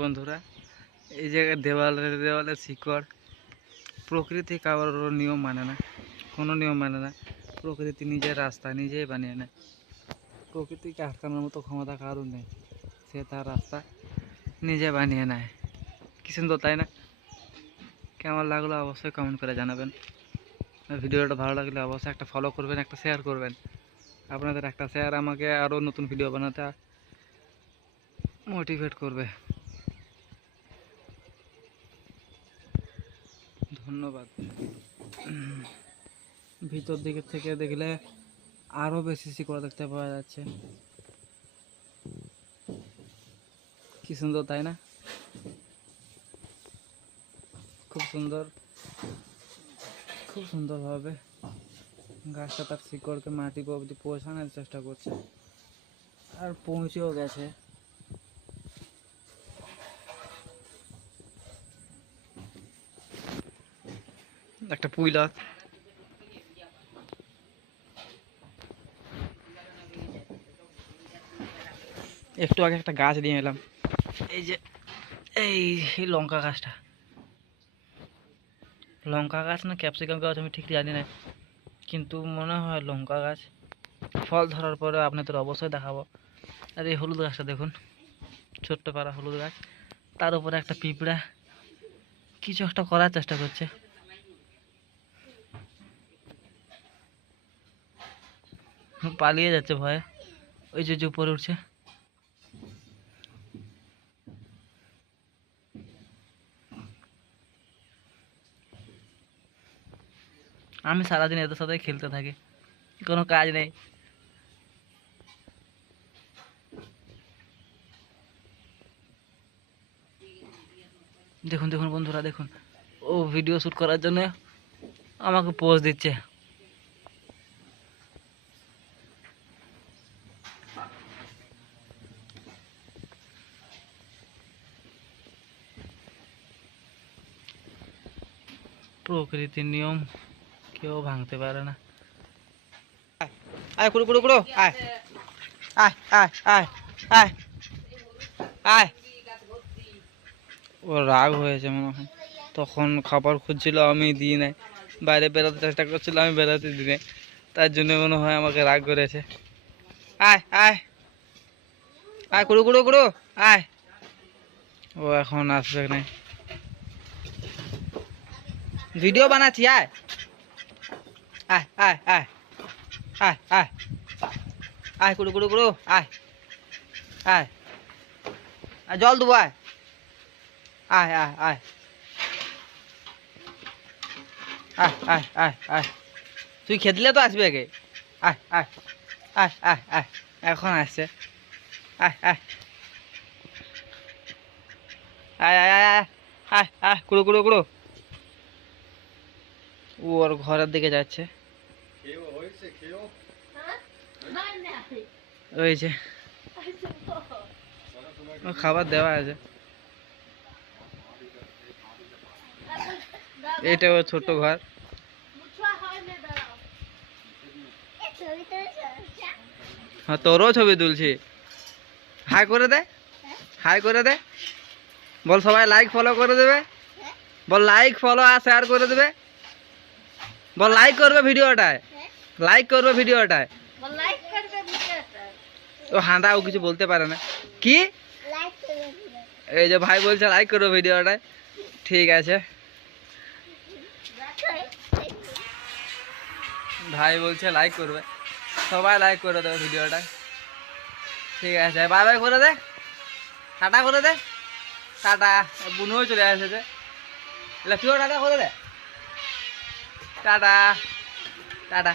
বন্ধুরা, এই জায়গায় দেওয়ালে শিকড়। প্রকৃতি কারোর নিয়ম মানে না, কোনো নিয়ম মানে না। প্রকৃতি নিজের রাস্তা নিজেই বানিয়ে নেয়। প্রকৃতিকে আটকানোর মতো ক্ষমতা কারোর নেই। সে তার রাস্তা নিজে বানিয়ে নেয়। কি সুন্দর, তাই না? কেমন লাগলো অবশ্যই কমেন্ট করে জানাবেন। ভিডিওটা ভালো লাগলে অবশ্যই একটা ফলো করবেন, একটা শেয়ার করবেন। আপনাদের একটা শেয়ার আমাকে আরও নতুন ভিডিও বানাতে মোটিভেট করবে। ধন্যবাদ। ভিতর দিকে থেকে দেখলে আরো বেশি শিকড় দেখতে পাওয়া যাচ্ছে। কি সুন্দর, তাই না? খুব সুন্দর, খুব সুন্দরভাবে গাছটা তার শিকড়কে মাটি অবধি পৌঁছানোর চেষ্টা করছে, আর পৌঁছেও গেছে। একটা পুইলা একটু আগে একটা গাছ দিয়ে এলাম, এই যে এই লঙ্কা গাছটা। লঙ্কা গাছ না ক্যাপসিকাম গাছ আমি ঠিক জানি না, কিন্তু মনে হয় লঙ্কা গাছ। ফল ধরার পরে আপনাদের অবশ্যই দেখাবো। আর এই হলুদ গাছটা দেখুন, ছোট্ট পাড়া হলুদ গাছ, তার উপরে একটা পিঁপড়া কিছু একটা করার চেষ্টা করছে। পালিয়ে যাচ্ছে ভয়ে, ওই যে উপরে উঠছে। আমি সারাদিন এদের সাথে খেলতে থাকি, কোনো কাজ নেই। দেখুন দেখুন বন্ধুরা, দেখুন ও ভিডিও শ্যুট করার জন্য আমাকে পোজ দিচ্ছে। প্রকৃতির নিয়ম কেউ ভাঙতে পারে না। আয় কুড়ো কুড়ো কুড়ো, আয় আয় আয় আয় আয় আয়। ও রাগ হয়েছে মনে হয়, তখন খাবার খুঁজছিল আমি দিই নাই, বাইরে বেরোতে চেষ্টা করছিল আমি বেরোতে দিই নাই, তার জন্য মনে হয় আমাকে রাগ করেছে। আয় আয় আয় কুড়ো কুড়ো কুড়ো, আয়। ও এখন আসবে না, ভিডিও বানাচ্ছি। আয় আয় আয় আয় আয় আয় আয় কুড়ো কুড়ো কুড়ো, আয় আয় আয় জল দেবো, আয় আয় আয় আয় আয় আয় আয় আয়। তুই খেতে তো আসবে আগে। আয় আয় আয় আয় আয়, এখন আসছে। আয় আয় আয় আয় আয় আয় আয় আয় কুড়ো কুড়ো কুড়ো। ও ওর ঘরের দিকে যাচ্ছে। ওই যে খাবার দেওয়া আছে। এটা ওর ছোট্ট ঘর। হ্যাঁ, তোরও ছবি তুলছি। হাই করে দে, হাই করে দে, বল সবাই লাইক ফলো করে দেবে, বল লাইক ফলো আর শেয়ার করে দেবে, বল লাইক করবে ভিডিওটায়, লাইক করবে ভিডিওটায়। ও হাঁদা, ও কিছু বলতে পারে না। কি এই যে ভাই বলছে লাইক করবে ভিডিওটায়, ঠিক আছে ভাই বলছে লাইক করবে, সবাই লাইক করে দেবে ভিডিওটায়, ঠিক আছে। বাই বাই করে দে, টাটা করে দে, টাটা। বুনুও চলে এসেছে, তুইও টাটা করে দে, টাটা টাটা।